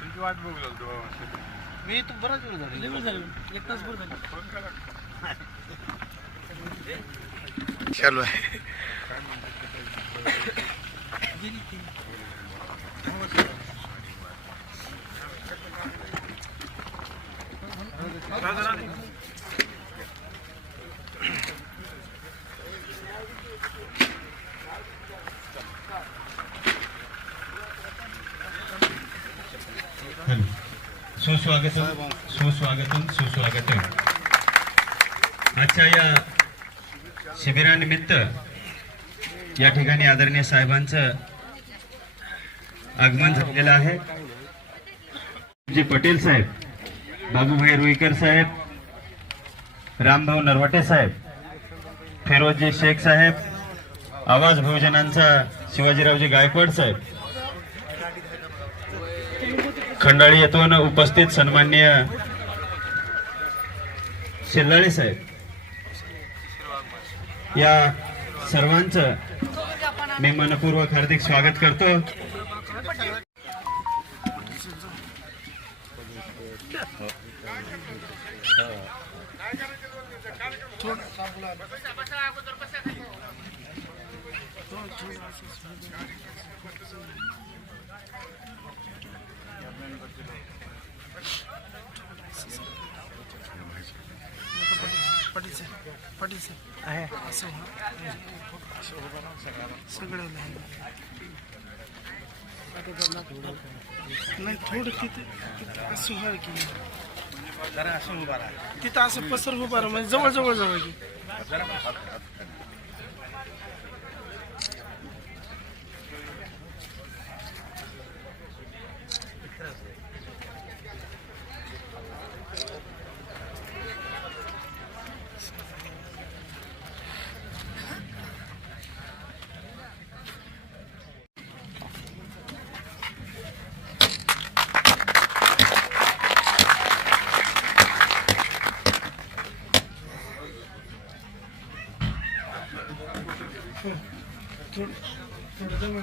तुमची वाट बघू लागतो मी तू बराच वेळ झाला एक तास भर झाला चालू आहे. सुस्वागतम सुस्वागतम सुस्वागतम. आजच्या या शिबिरानिमित्त या ठिकाणी आदरणीय साहेबांचं आगमन झालेलं आहे. जी पटेल साहेब, बाबूभाई रुईकर साहेब, रामभाऊ नरवटे साहेब, फिरोजी शेख साहेब, आवाज बहुजनांचा शिवाजीरावजी गायकवाड साहेब, खंडाळी येथून उपस्थित सन्माननीय शिल्लाळे साहेब, या सर्वांचं मी मनपूर्वक हार्दिक स्वागत करतो. पाटील साहेब आहे सगळं नाही थोडं तिथं असं व्हाय की जरा असं उभा राहा तिथं असं पसर उभा राहा म्हणजे जवळ जवळ जवळ की थोडं जवळ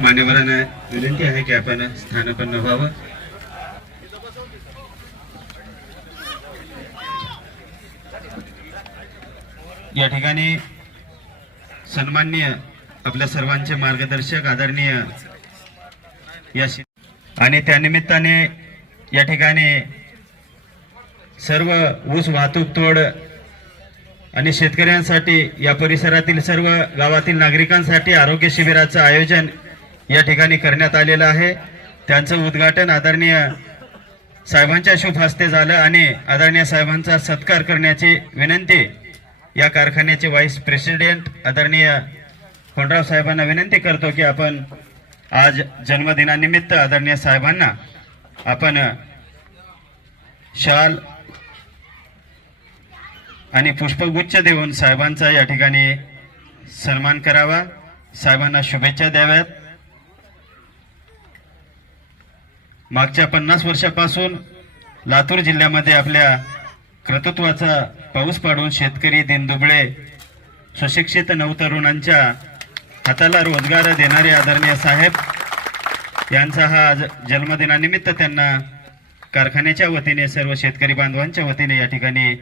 मान्यवरांना विनंती आहे की आपण स्थानापन्न व्हावं. या ठिकाणी सन्माननीय आपल्या सर्वांचे मार्गदर्शक आदरणीय आणि त्यानिमित्ताने या ठिकाणी सर्व ऊस वाहतूक तोड आणि शेतकऱ्यांसाठी या परिसरातील सर्व गावातील नागरिकांसाठी आरोग्य शिबिराचं आयोजन या ठिकाणी करण्यात आलेलं आहे. त्यांचं उद्घाटन आदरणीय साहेबांच्या शुभ हस्ते झालं आणि आदरणीय साहेबांचा सत्कार करण्याची विनंती या कारखान्याचे व्हाईस प्रेसिडेंट आदरणीय कोंडराव साहेबांना विनंती करतो की आपण आज जन्मदिनानिमित्त आदरणीय साहेबांना आपण शाल आणि पुष्पगुच्छ देऊन साहेबांचा या ठिकाणी सन्मान करावा, साहेबांना शुभेच्छा द्याव्यात. मागच्या 50 वर्षापासून लातूर जिल्ह्यामध्ये आपल्या कर्तृत्वाचा पाऊस पाडून शेतकरी, दिनदुबळे, सुशिक्षित नवतरुणांच्या हाताला रोजगार देणारे आदरणीय साहेब यांचा हा आज जन्मदिनानिमित्त त्यांना कारखान्याच्या वतीने सर्व शेतकरी बांधवांच्या वतीने या ठिकाणी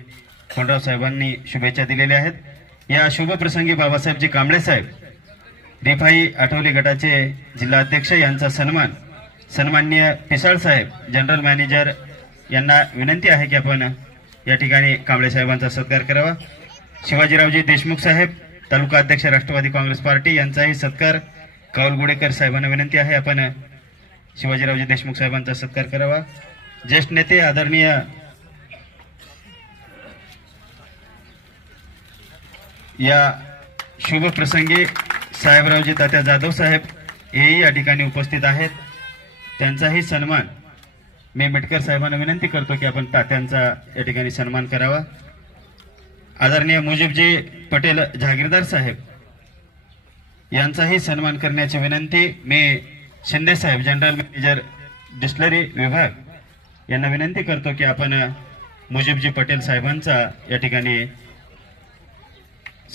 कोंडराव साहेबांनी शुभेच्छा दिलेल्या आहेत. या शुभ प्रसंगी बाबासाहेबजी कांबळे साहेब, रिफाई आठवले गटाचे जिल्हाध्यक्ष यांचा सन्मान सन्माननीय पिसाळ साहेब, जनरल मॅनेजर यांना विनंती आहे की आपण या ठिकाणी कांबळे साहेबांचा सत्कार करावा. शिवाजीरावजी देशमुख साहेब, तालुका अध्यक्ष राष्ट्रवादी काँग्रेस पार्टी यांचाही सत्कार कावलगुडेकर साहेबांना विनंती आहे आपण शिवाजीरावजी देशमुख साहेबांचा सत्कार करावा. ज्येष्ठ नेते आदरणीय या शुभ प्रसंगी साहेबरावजी तात्या जाधव साहेब हेही या ठिकाणी उपस्थित आहेत. त्यांचाही सन्मान मी मेटकर साहेबांना विनंती करतो की आपण तात्यांचा या ठिकाणी सन्मान करावा. आदरणीय मुजीबजी पटेल जहागीरदार साहेब यांचाही सन्मान करण्याची विनंती मी शिंदे साहेब जनरल मॅनेजर डिस्टलरी विभाग यांना विनंती करतो की आपण मुजीबजी पटेल साहेबांचा या ठिकाणी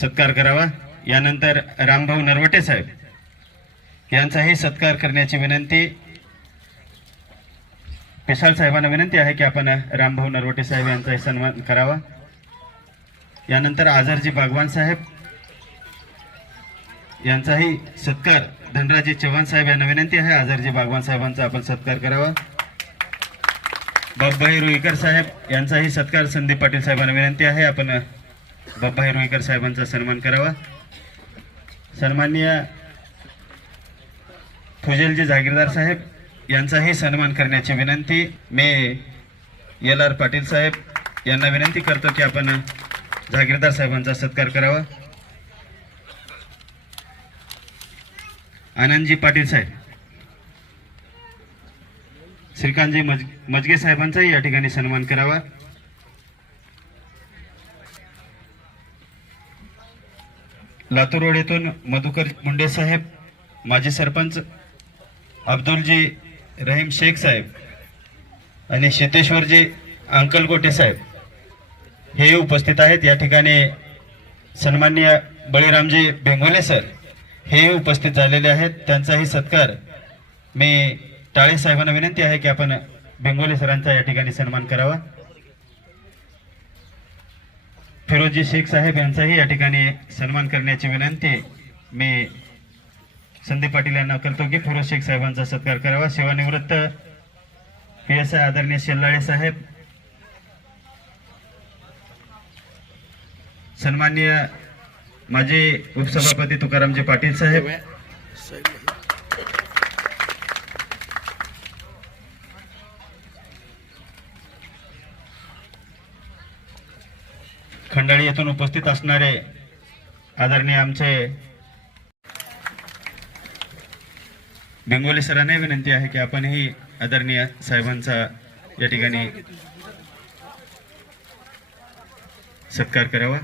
सत्कार करावा. यानंतर रामभाऊ नरवटे साहेब यांचाही सत्कार करण्याची विनंती. पेशाल साहेबांना विनंती आहे की आपण रामभाऊ नरवटे साहेब यांचाही सन्मान करावा. यानंतर आझरजी बागवान साहेब यांचाही सत्कार धनराजी चव्हाण साहेब यांना विनंती आहे आझरजी बागवान साहेबांचा आपण सत्कार करावा. बाबाभाई रुईकर साहेब यांचाही सत्कार संदीप पाटील साहेबांना विनंती आहे आपण बाबाभाई रुईकर साहेबांचा सन्मान करावा. सन्माननीय फुजेलजी जागीरदार साहेब यांचाही सन्मान करण्याची विनंती. मी LR पाटील साहेब यांना विनंती करतो की आपण जागीरदार साहेबांचा सत्कार करावा. आनंदजी पाटील साहेब श्रीकांतजी मजगे साहेबांचाही या ठिकाणी सन्मान करावा. लातूर रोड येथून मधुकर मुंडे साहेब, माजी सरपंच अब्दुलजी रहीम शेख साहेब आणि शेतेश्वरजी अंकलकोटे साहेब हे उपस्थित आहेत. या ठिकाणी सन्माननीय बळीरामजी बेंगोले सर हे उपस्थित झालेले आहेत. त्यांचाही सत्कार मी टाळे साहेबांना विनंती आहे की आपण बेंगोले सरांचा या ठिकाणी सन्मान करावा. फिरोजी शेख साहेब यांचाही या ठिकाणी सन्मान करण्याची विनंती मी संदीप पाटील यांना करतो की फिरोज शेख साहेबांचा सत्कार करावा. सेवानिवृत्त PSI आदरणीय शेल्लाळे साहेब, सन्माननीय माजी उपसभापती तुकारामजी पाटील साहेब, खंडाळी येथून उपस्थित असणारे आदरणीय आमचे बेंगोले सरांना विनंती आहे की आपणही आदरणीय साहेबांचा या ठिकाणी सत्कार करावा.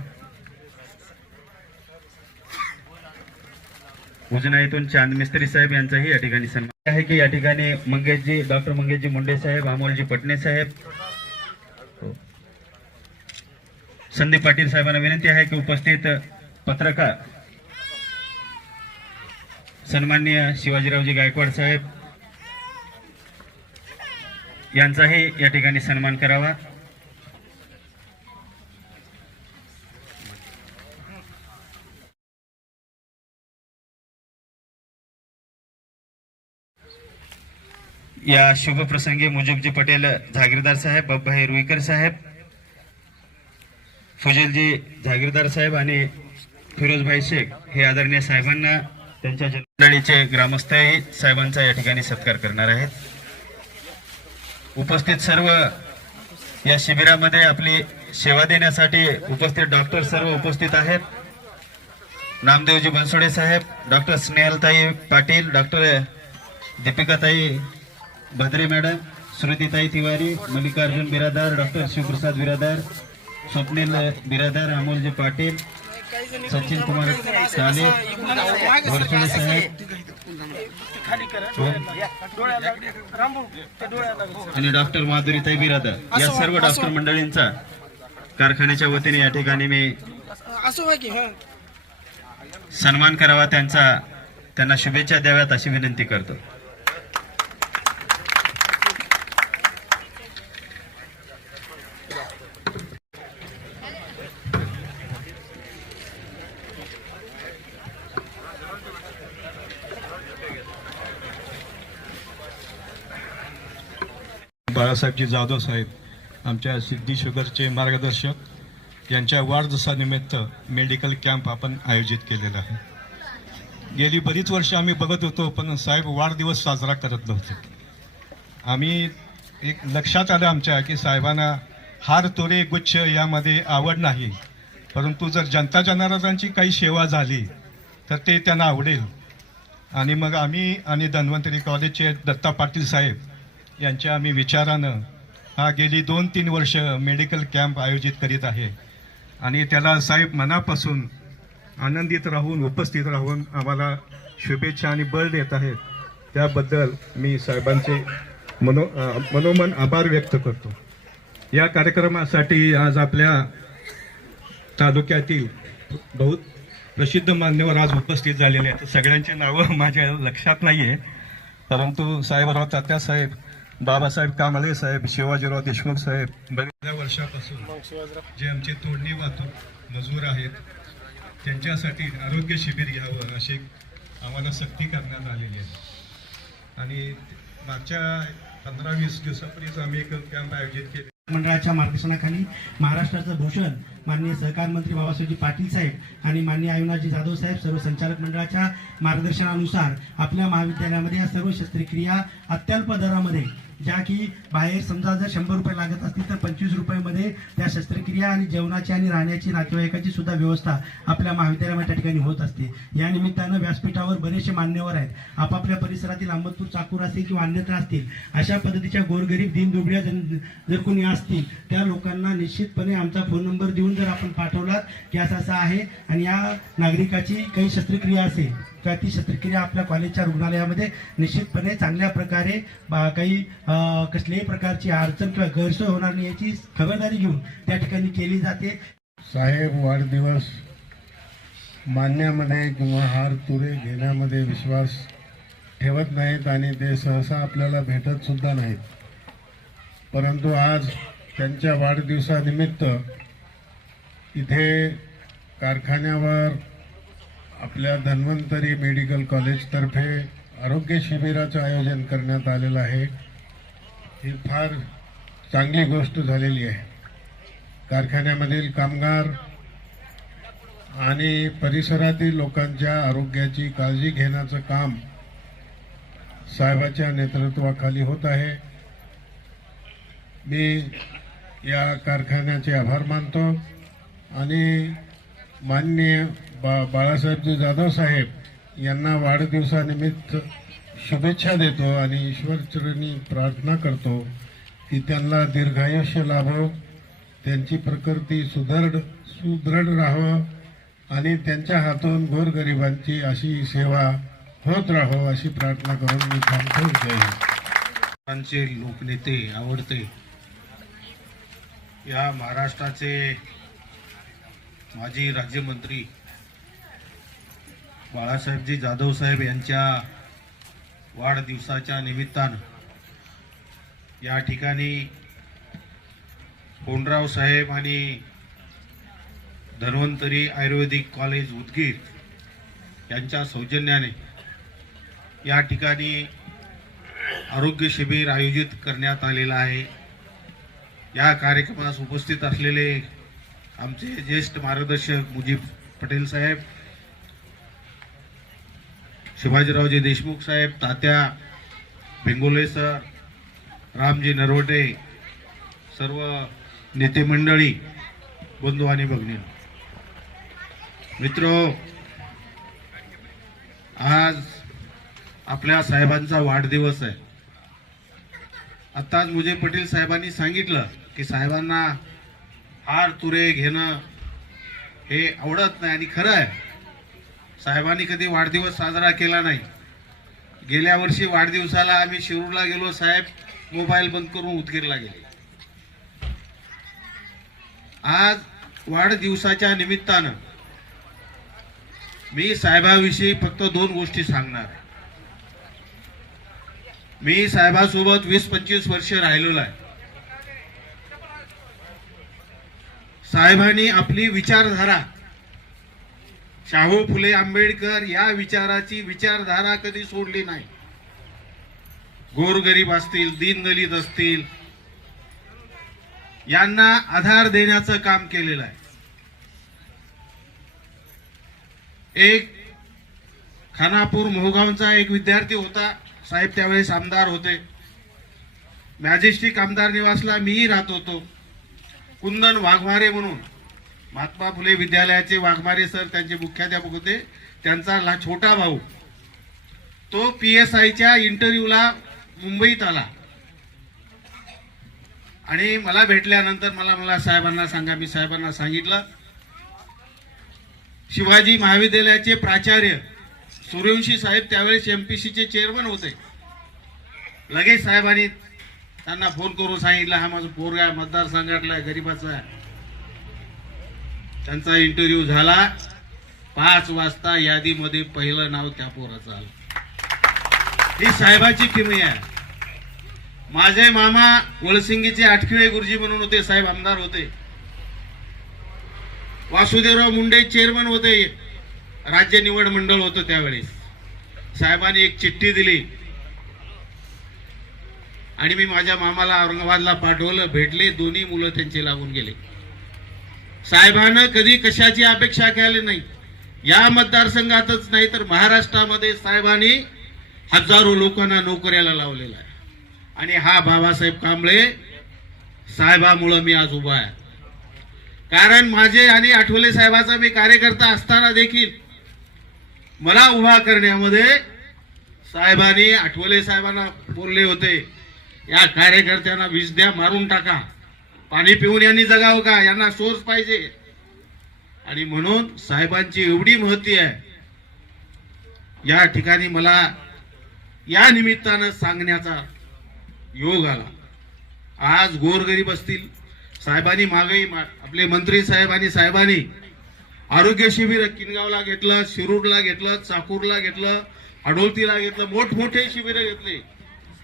उजना येथून चांद मिस्त्री साहेब यांचाही या ठिकाणी सन्मान आहे की या ठिकाणी डॉक्टर मंगेशजी मुंडे साहेब, अमोलजी पटणे साहेब, संदीप पाटील साहेबांना विनंती आहे की उपस्थित पत्रकार सन्माननीय शिवाजीरावजी गायकवाड साहेब यांचाही या ठिकाणी सन्मान करावा. या शुभ प्रसंगी मुजीबजी पटेल जहागीरदार साहेब, बाबाभाई रुईकर साहेब, फुजेलजी जहागीरदार साहेब आणि फिरोजभाई शेख हे आदरणीय साहेबांना त्यांच्या मंडळीचे ग्रामस्थही साहेबांचा या ठिकाणी सत्कार करणार आहेत. उपस्थित सर्व या शिबिरामध्ये आपली सेवा देण्यासाठी उपस्थित डॉक्टर सर्व उपस्थित आहेत. नामदेवजी बनसोडे साहेब, डॉक्टर स्नेहलताई पाटील, डॉक्टर दीपिकाताई भद्रे मॅडम, श्रुतीताई तिवारी, मल्लिकार्जुन बिरादार, डॉक्टर शिवप्रसाद बिरादार, स्वप्नील बिरादार, अमोलजी पाटील, सचिन कुमार साले, वरसोडे साहेब आणि डॉक्टर माधुरीताई बिरादार या सर्व डॉक्टर मंडळींचा कारखान्याच्या वतीने या ठिकाणी मी सन्मान करावा, त्यांना शुभेच्छा द्याव्यात अशी विनंती करतो. बाळासाहेबजी जाधव साहेब आमच्या सिद्धी शुगरचे मार्गदर्शक यांच्या वाढदिवसानिमित्त मेडिकल कॅम्प आपण आयोजित केलेला आहे. गेली बरीच वर्ष आम्ही बघत होतो पण साहेब वाढदिवस साजरा करत नव्हते. आम्ही एक लक्षात आलं आमच्या की साहेबांना हार तोरे गुच्छ यामध्ये आवड नाही, परंतु जर जनता जनार्दनाची काही सेवा झाली तर ते त्यांना आवडेल. आणि मग आम्ही आणि धन्वंतरी कॉलेजचे दत्ता पाटील साहेब यांच्या आम्ही विचारानं हा गेली 2-3 वर्ष मेडिकल कॅम्प आयोजित करीत आहे. आणि त्याला साहेब मनापासून आनंदित राहून उपस्थित राहून आम्हाला शुभेच्छा आणि बळ देत आहेत. त्याबद्दल मी साहेबांचे मनोमन आभार व्यक्त करतो. या कार्यक्रमासाठी आज आपल्या तालुक्यातील बहुत प्रसिद्ध मान्यवर आज उपस्थित झालेले आहेत. सगळ्यांची नावं माझ्या लक्षात नाही आहे, परंतु साहेबराव तात्यासाहेब, बाबासाहेब कांबळे साहेब, शिवाजीराव देशमुख साहेब बऱ्याच वर्षापासून जे आमचे तोडणी वाहतूक मजूर आहेत त्यांच्यासाठी आरोग्य शिबिर घ्यावं अशी आम्हाला सक्ती करण्यात आलेली आहे. आणि मागच्या 15-20 दिवसापूर्वीच आम्ही एक कॅम्प आयोजित केले. मंडळाच्या मार्गदर्शनाखाली महाराष्ट्राचं भूषण माननीय सहकार मंत्री बाबासाहेबजी पाटील साहेब आणि माननीय अविनाशजी जाधव साहेब सर्व संचालक मंडळाच्या मार्गदर्शनानुसार आपल्या महाविद्यालयामध्ये या सर्व शस्त्रक्रिया अत्यल्प दरामध्ये, ज्या की बाहेर समजा जर 100 रुपये लागत असतील तर 25 रुपयामध्ये त्या शस्त्रक्रिया आणि जेवणाची आणि राहण्याची नातेवाईकाची सुद्धा व्यवस्था आपल्या महाविद्यालयामध्ये त्या ठिकाणी होत असते. या निमित्तानं व्यासपीठावर बरेचसे मान्यवर आहेत. आपापल्या परिसरातील अहमदपूर, चाकूर असतील किंवा अन्यत्र असतील अशा पद्धतीच्या गोरगरीब दीनदुबळ्या जर कोणी असतील त्या लोकांना निश्चितपणे आमचा फोन नंबर देऊन जर आपण पाठवलात की असं असं आहे आणि या नागरिकाची काही शस्त्रक्रिया असेल तर ती शस्त्रक्रिया आपल्या कॉलेजच्या रुग्णालयामध्ये निश्चितपणे चांगल्या प्रकारे काही कसल्याही प्रकारची अडचण किंवा गैरसोय होणार नाही याची खबरदारी घेऊन त्या ठिकाणी केली जाते. साहेब वाढदिवस मानण्यामध्ये किंवा हार तुरे घेण्यामध्ये विश्वास ठेवत नाहीत आणि ते सहसा आपल्याला भेटत सुद्धा नाहीत. परंतु आज त्यांच्या वाढदिवसानिमित्त इथे कारखान्यावर आपल्या धन्वंतरी मेडिकल कॉलेजतर्फे आरोग्य शिबिराचं आयोजन करण्यात आलेलं आहे. ही फार चांगली गोष्ट झालेली आहे. कारखान्यामधील कामगार आणि परिसरातील लोकांच्या आरोग्याची काळजी घेण्याचं काम साहेबाच्या नेतृत्वाखाली होत आहे. मी या कारखान्याचे आभार मानतो आणि माननीय बाळासाहेबजी जाधव साहेब यांना वाढदिवसानिमित्त शुभेच्छा देतो आणि ईश्वरचरणी प्रार्थना करतो की त्यांना दीर्घायुष्य लाभो, त्यांची प्रकृती सुदृढ राहावं आणि त्यांच्या हातून गोरगरिबांची अशी सेवा होत राहो अशी प्रार्थना करून मी थांबतो. जय हिंद. आमचे लोकनेते आवडते या महाराष्ट्राचे माजी राज्यमंत्री बाळासाहेबजी जाधव साहेब यांच्या वाढदिवसाच्या निमित्तानं या ठिकाणी कोंडराव साहेब आणि धन्वंतरी आयुर्वेदिक कॉलेज उदगीर यांच्या सौजन्याने या ठिकाणी आरोग्य शिबिर आयोजित करण्यात आलेलं आहे. या कार्यक्रमास उपस्थित असलेले आमचे ज्येष्ठ मार्गदर्शक मुजीब पटेल साहेब, शिवाजीरावजी देशमुख साहेब, तात्या भिंगोले सर, रामजी नरवटे, सर्व नेते मंडळी, बंधू आणि भगिनी मित्र, आज आपल्या साहेबांचा वाढदिवस आहे. आताच मुजीब पटेल साहेबांनी सांगितलं की साहेबांना हार तुरे घेणं हे आवडत नाही आणि खरं आहे. साहेबांनी कधी वाढदिवस साजरा केला नाही. गेल्या वर्षी वाढदिवसाला आम्ही शिरूरला गेलो, साहेब मोबाईल बंद करून उदगीरला गेले. आज वाढदिवसाच्या निमित्तानं मी साहेबाविषयी फक्त 2 गोष्टी सांगणार आहे. मी साहेबासोबत 20-25 वर्ष राहिलेलो आहे. साहेबांनी आपली विचारधारा, शाहू फुले आंबेडकर या विचाराची विचारधारा कधी सोडली नाही. गोरगरीब असतील, दीनदलित असतील यांना आधार देण्याचं काम केलेलं आहे. एक खानापूर मोहगावचा एक विद्यार्थी होता, साहेब त्यावेळेस आमदार होते. मॅजेस्टिक आमदार निवासला मीही राहत होतो. कुंदन वाघमारे म्हणून महात्मा फुले विद्यालयाचे वाघमारे सर त्यांचे मुख्याध्यापक होते. त्यांचा छोटा भाऊ तो PSIच्या इंटरव्ह्यूला मुंबईत आला आणि मला भेटल्यानंतर मला साहेबांना सांगा. मी साहेबांना सांगितलं शिवाजी महाविद्यालयाचे प्राचार्य सूर्यवंशी साहेब त्यावेळेस MPCचे चेअरमन होते. लगेच साहेबांनी त्यांना फोन करून सांगितलं हा माझा पोरगा मतदारसंघातला गरीबाचा आहे. त्यांचा इंटरव्ह्यू झाला. 5 वाजता यादीमध्ये पहिलं नाव त्या पोराचं आलं. ही साहेबाची किमया आहे. माझे मामा वळसिंगीचे आठखिळे गुरुजी म्हणून होते, साहेब आमदार होते. वासुदेवराव मुंडे चेअरमन होते, राज्य निवड मंडळ होतं त्यावेळेस. साहेबांनी एक चिठ्ठी दिली आणि मी माझ्या मामाला औरंगाबादला पाठवलं. भेटले, दोन्ही मुलं त्यांचे लागून गेले. साहेबांना कधी कशाची अपेक्षा केली नाही. या मतदारसंघातच नाही तर महाराष्ट्रामध्ये साहेबांनी हजारो लोकांना नोकऱ्याला लावलेला आहे. आणि हा बाबासाहेब कांबळे साहेबामुळे मी आज उभा आहे. कारण माझे आणि आठवले साहेबाचा मी कार्यकर्ता असताना देखील मला उभा करण्यामध्ये साहेबांनी आठवले साहेबांना बोलले होते या कार्यकर्त्यांना वीज द्या, मारून टाका, पाणी पिऊन यांनी जगावं का, यांना सोर्स पाहिजे. आणि म्हणून साहेबांची एवढी महती आहे. या ठिकाणी मला या निमित्तानं सांगण्याचा योग आला. आज गोरगरीब असतील, साहेबांनी मागही आपले मंत्री साहेब आणि साहेबांनी आरोग्य शिबिर किनगावला घेतलं, शिरूरला घेतलं, चाकूरला घेतलं, आडोलतीला घेतलं, मोठमोठे शिबिर घेतले.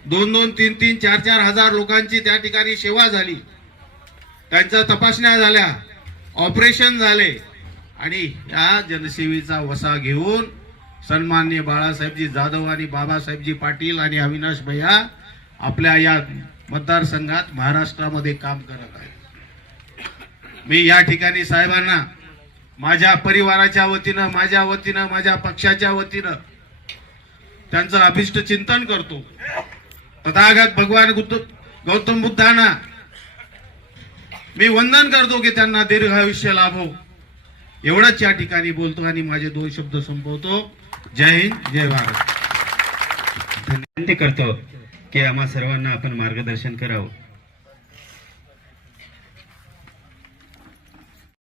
2-2, 3-3, 4-4 हजार लोकांची त्या ठिकाणी सेवा झाली. त्यांच्या तपासण्या झाल्या, ऑपरेशन झाले. आणि या जनसेवेचा वसा घेऊन सन्माननीय बाळासाहेबजी जाधव आणि बाबासाहेबजी पाटील आणि अविनाश भैया आपल्या या मतदारसंघात महाराष्ट्रामध्ये काम करत आहेत. मी या ठिकाणी साहेबांना माझ्या परिवाराच्या वतीनं, माझ्या वतीनं, माझ्या पक्षाच्या वतीनं त्यांचं अभिष्ट चिंतन करतो. तथागत भगवान गौतम बुद्धांना मी वंदन करतो की त्यांना दीर्घायुष्य लाभो. एवढंच या ठिकाणी बोलतो आणि माझे 2 शब्द संपवतो. जय हिंद, जय भारत. विनंती करतो की आम्हा सर्वांना आपण मार्गदर्शन करावं.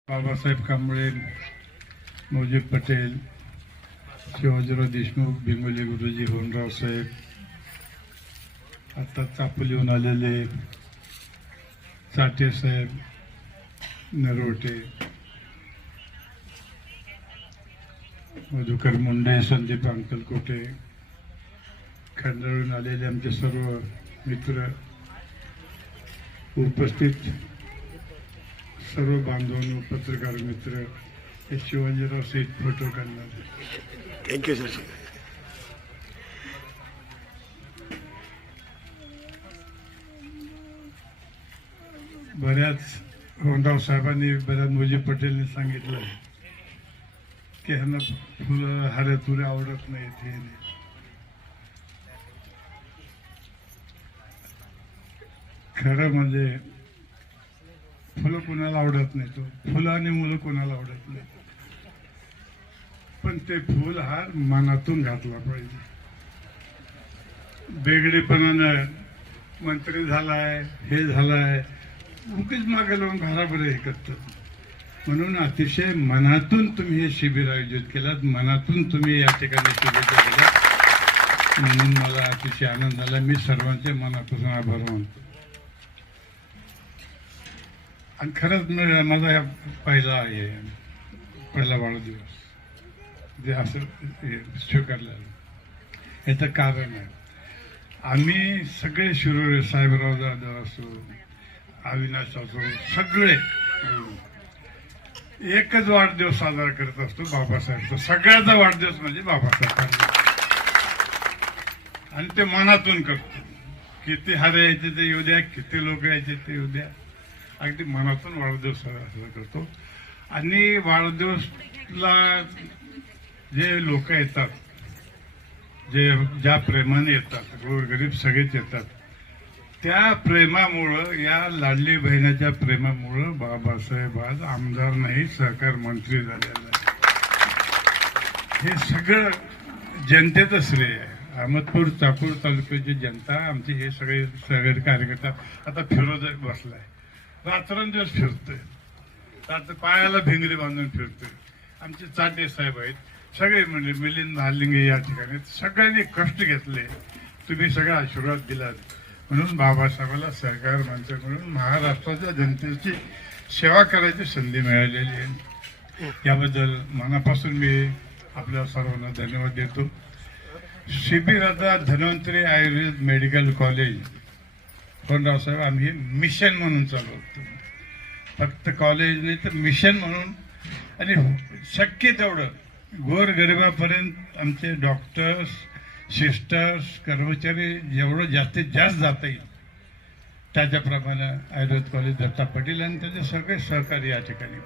बाबासाहेब कांबळे, मौजे पटेल, शिवाजीराव देशमुख, भिंगोले गुरुजी, होनराव साहेब, आता चापोलीहून आलेले चाटे साहेब, नरोटे, मधुकर मुंडे, संदीप अंकलकोटे, खंडाळून आलेले आमचे सर्व मित्र, उपस्थित सर्व बांधवांनो, पत्रकार मित्र, हे शिवाजीराव सहित फोटो काढणार. Thank you sir. बऱ्याच होनराव साहेबांनी, बऱ्याच मोजे पटेलने सांगितलं की ह्यांना फुलं हारे तुरे आवडत नाहीत. हे नाही. खरं म्हणजे फुलं कोणाला आवडत नाही, तो फुलं आणि मुलं कोणाला आवडत नाही. पण ते फुल हार मनातून घातला पाहिजे. बेगडेपणानं मंत्री झालाय, हे झालाय, उगीच मागे लावून घराबर हे करतात. म्हणून अतिशय मनातून तुम्ही हे शिबिर आयोजित केलात, मनातून तुम्ही या ठिकाणी शुभेच्छा दिल्यात, म्हणून मला अतिशय आनंद झाला. मी सर्वांचे मनापासून आभार मानतो. आणि खरंच माझा पहिला वाढदिवस जे असं स्वीकारलं, याचं कारण आहे आम्ही सगळे शिरोळे, साहेबराव जाधव असो, अविनाश असो, सगळे एकच वाढदिवस साजरा करत असतो बाबासाहेबचा. सगळ्याचा वाढदिवस म्हणजे बाबासाहेब, आणि ते मनातून करतो. किती हारे यायचे ते येऊ द्या, किती लोक यायचे ते येऊ द्या, अगदी मनातून वाढदिवस साजरा करतो. आणि वाढदिवसला जे लोक येतात, जे ज्या प्रेमाने येतात, गोरगरीब सगळेच येतात, त्या प्रेमामुळं, या लाडली बहिणाच्या प्रेमामुळं बाबासाहेब आज आमदार नाही, सहकार मंत्री झालेला आहे. हे सगळं जनतेचं श्रेय आहे. अहमदपूर चाकूर तालुक्याची जनता आमचे हे सगळे सहकारी कार्यकर्ता आता फिरोज बसलाय, रात्रंदिवस फिरतोय, रात्र पायाला भिंगरी बांधून फिरतोय. आमचे चाटे साहेब आहेत, सगळे म्हणजे मिलिंद महालिंगे या ठिकाणी सगळ्यांनी कष्ट घेतले. तुम्ही सगळा आशीर्वाद दिलात म्हणून बाबासाहेबाला सहकार माणसं म्हणून महाराष्ट्राच्या जनतेची सेवा करायची संधी मिळालेली आहे. याबद्दल मनापासून मी आपल्या सर्वांना धन्यवाद देतो. शिबिर आता धन्वंतरी आयुर्वेद मेडिकल कॉलेज कोंडराव साहेब आम्ही मिशन म्हणून चालवतो, फक्त कॉलेज नाही तर मिशन म्हणून. आणि शक्य तेवढं गोरगरिबापर्यंत आमचे डॉक्टर्स, सिस्टर्स, कर्मचारी जेवढं जास्तीत जास्त जाता येईल त्याच्याप्रमाणे आयुर्वेद कॉलेज दत्ता पाटील आणि त्याचे सगळे सहकारी या ठिकाणी.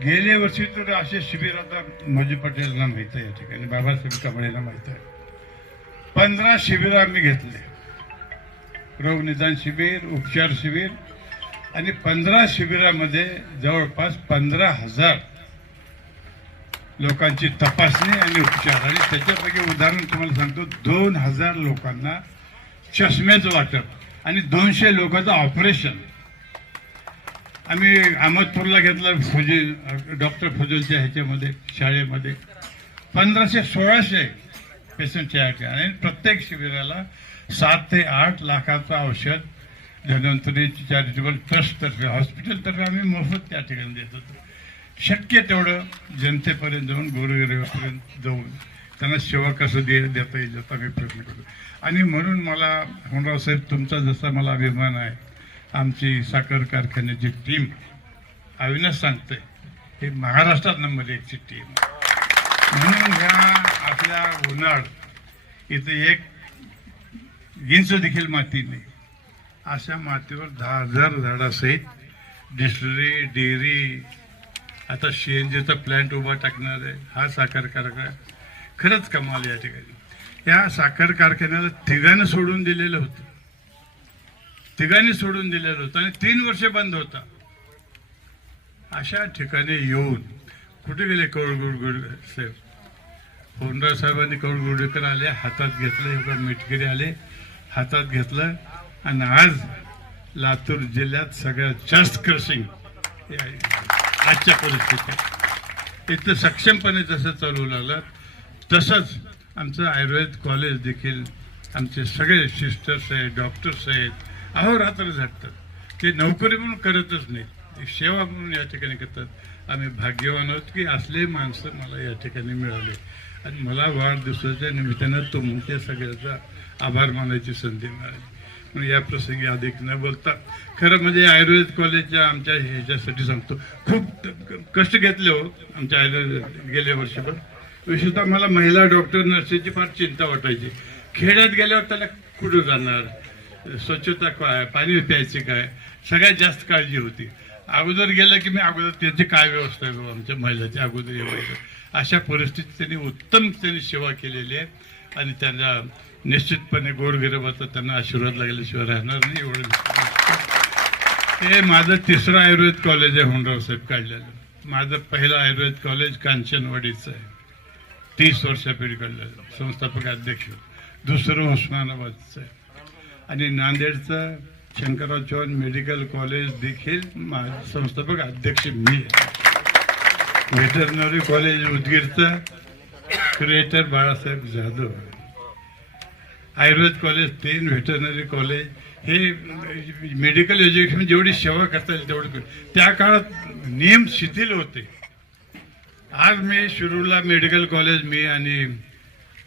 गेल्या वर्षी तर असे शिबिर आता मोजी पटेलना माहीत आहे, या ठिकाणी बाबासाहेब कांबळेला माहीत आहे. 15 शिबिर आम्ही घेतले, रोग निदान शिबिर, उपचार शिबिर, आणि 15 शिबिरामध्ये जवळपास 15,000 लोकांची तपासणी आणि उपचार. आणि त्याच्यापैकी उदाहरण तुम्हाला सांगतो, 2,000 लोकांना चष्म्याचं वाटप आणि 200 लोकांचं ऑपरेशन. आम्ही अहमदपूरला घेतलं, डॉक्टर फुजलच्या ह्याच्यामध्ये शाळेमध्ये 1500-1600 पेशंटच्या आणि प्रत्येक शिबिराला 7 ते 8 लाखाचं औषध धन्वंतरी चॅरिटेबल ट्रस्टतर्फे, हॉस्पिटलतर्फे आम्ही मोफत त्या ठिकाणी देत होतो. शक्य तेवढं जनतेपर्यंत जाऊन, गोरगरिबापर्यंत जाऊन त्यांना सेवा कसं देता येईल याचा आम्ही प्रयत्न करतो. आणि म्हणून मला होनराव साहेब तुमचा जसा मला अभिमान आहे, आमची साखर कारखान्याची टीम अविनाश सांगते हे महाराष्ट्रात नंबर 1ची टीम. म्हणून ह्या आपल्या उन्हाळ इथे एक इंच देखील माती नाही, अशा मातीवर 10,000 झाडासहित डिस्टिलरी, डेअरी, आता CNGचा प्लॅन्ट उभा टाकणार आहे. हा साखर कारखाना खरंच कमाल. या ठिकाणी या साखर कारखान्याला तिघांनी सोडून दिलेलं होतं, आणि 3 वर्ष बंद होता. अशा ठिकाणी येऊन कुठे गेले कौळगुड साहेब? होनराव साहेबांनी कौळगुडेकर आले, हातात घेतलं, मिटकरी आले, हातात घेतलं, आणि आज लातूर जिल्ह्यात सगळ्यात जास्त क्रशिंग आजच्या परिस्थितीत इथं सक्षमपणे जसं चालू लागलं तसंच आमचं आयुर्वेद कॉलेज देखील, आमचे सगळे सिस्टर्स आहेत, डॉक्टर्स आहेत, अहोरात्र झटतात. ते नोकरी म्हणून करतच नाही, ते सेवा म्हणून या ठिकाणी करतात. आम्ही भाग्यवान आहोत की असले माणसं मला या ठिकाणी मिळाले, आणि मला वाढदिवसाच्या निमित्तानं तुमच्या सगळ्याचा आभार मानायची संधी मिळाली. म्हणून या प्रसंगी अधिक न बोलता खरं म्हणजे आयुर्वेद कॉलेजच्या आमच्या ह्याच्यासाठी सांगतो, खूप कष्ट घेतले हो आमच्या आयुर्वेद गेल्या वर्षभर. विशेषतः मला महिला डॉक्टर, नर्सेसची फार चिंता वाटायची. खेड्यात गेल्यावर त्याला कुठं जाणार, स्वच्छता काय, पाणी प्यायचे काय, सगळ्यात जास्त काळजी होती. अगोदर गेलं की मी अगोदर त्यांची काय व्यवस्था आहे आमच्या महिलाची, अगोदर येवायचं. अशा परिस्थितीत त्यांनी सेवा केलेली आहे, आणि त्यांना निश्चितपणे गोरगरिबाचा त्यांना आशीर्वाद लागल्याशिवाय राहणार नाही. एवढं हे माझं 3रं आयुर्वेद कॉलेज आहे होनराव साहेब काढलेलं. माझं पहिलं आयुर्वेद कॉलेज कांचनवाडीचं आहे, 30 वर्षापूर्वी काढलेलं, संस्थापक अध्यक्ष. 2रं उस्मानाबादचं आहे, आणि नांदेडचं शंकरराव चव्हाण मेडिकल कॉलेज देखील संस्थापक अध्यक्ष मी आहे. व्हेटरनरी कॉलेज उदगीरचं creator Balasaheb Jadhav. Ayurveda college 3, veterinary college. हे मेडिकल एज्युकेशन जेवढी सेवा करता येईल तेवढं. त्या काळात नियम शिथिल होते. आज मी शिरूरला मेडिकल कॉलेज, मी आणि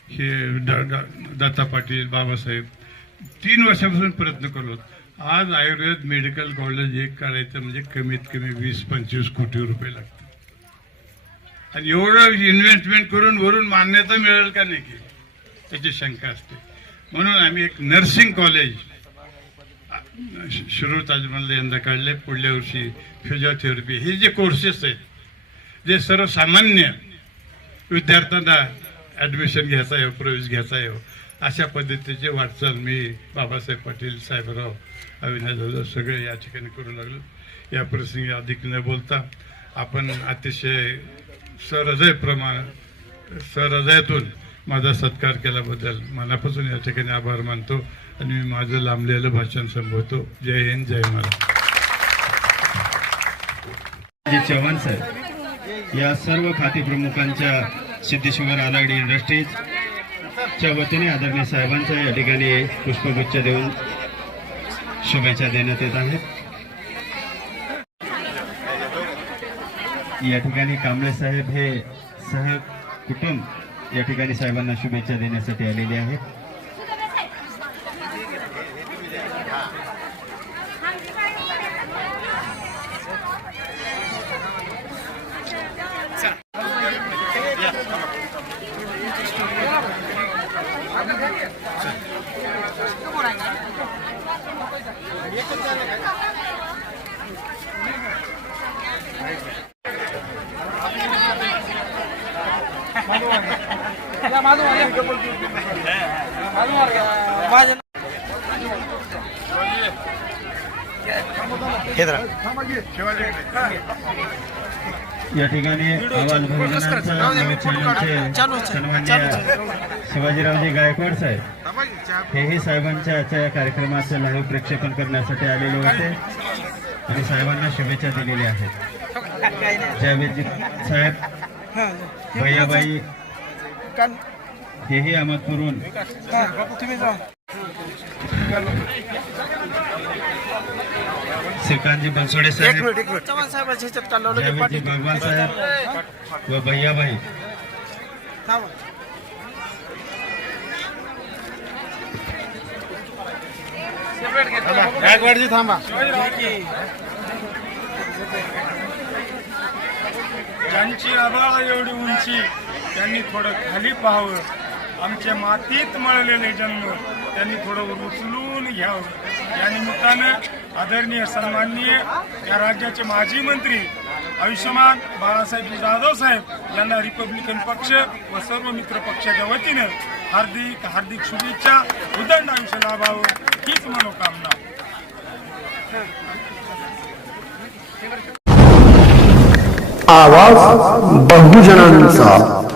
हे दत्ता पाटील, बाबासाहेब 3 वर्षापासून प्रयत्न करलो. आज आयुर्वेद मेडिकल कॉलेज एक काढायचं म्हणजे कमीत कमी 20-25 कोटी रुपये लागतात, आणि एवढं इन्व्हेस्टमेंट करून वरून मान्यता मिळेल का नाही की त्याची शंका असते. म्हणून आम्ही एक नर्सिंग कॉलेज शिरूर ताजमहलला यंदा काढले. पुढल्या वर्षी फिजिओथेरपी, हे जे कोर्सेस आहेत जे सर्वसामान्य विद्यार्थ्यांना ॲडमिशन घ्यायचा आहे, प्रवेश घ्यायचा आहे, अशा पद्धतीचे वाटचाल मी, बाबासाहेब पाटील, साहेबराव, अविनाश दादा सगळे या ठिकाणी करू लागलो. या प्रसंगी अधिक न बोलता आपण अतिशय सहृदयप्रमाणे हृदयातून माझा सत्कार केल्याबद्दल मनापासून या ठिकाणी आभार मानतो आणि मी माझं लांबलेलं भाषण संपवतो. जय हिंद, जय महाराष्ट्र. चव्हाण सर या सर्व खाते प्रमुखांच्या सिद्धेश्वर आलाडी इंडस्ट्रीजच्या वतीने आदरणीय साहेबांच्या या ठिकाणी पुष्पगुच्छ देऊन शुभेच्छा देण्यात येत आहेत. या ठिकाणी कांबळे साहेब हे सह कुटुंब या ठिकाणी साहेबांना शुभेच्छा देण्यासाठी आलेले आहेत. या ठिकाणी आवाज बहुजनांचा सन्माननीय शिवाजीरावजी गायकवाड साहेब हेही साहेबांच्या आजच्या या कार्यक्रमाचं लाईव्ह प्रक्षेपण करण्यासाठी आलेले होते आणि साहेबांना शुभेच्छा दिलेल्या आहेत. जावेदजी साहेब, भैयाबाई हेही अहमदपूरहून श्रीकांतजी बनसोडे साहेब, चव्हाण साहेबांच्या ह्याच्यात काढलं जावेदजी भगवान साहेब व भैयाबाई गायकवाडजी थांबा. ज्यांची आभाळ एवढी उंची त्यांनी थोडं खाली पाहावं. आमच्या मातीत मळलेले जन्म त्यांनी थोडं उचलून घ्यावं. या निमित्तानं आदरणीय सन्माननीय या राज्याचे माजी मंत्री आयुष्यमान बाळासाहेब जाधव साहेब यांना रिपब्लिकन पक्ष व सर्व मित्र पक्षाच्या वतीनं हार्दिक हार्दिक शुभेच्छा. उदंड आयुष्य लाभावं हीच मनोकामना. आवाज बहुजनांचा.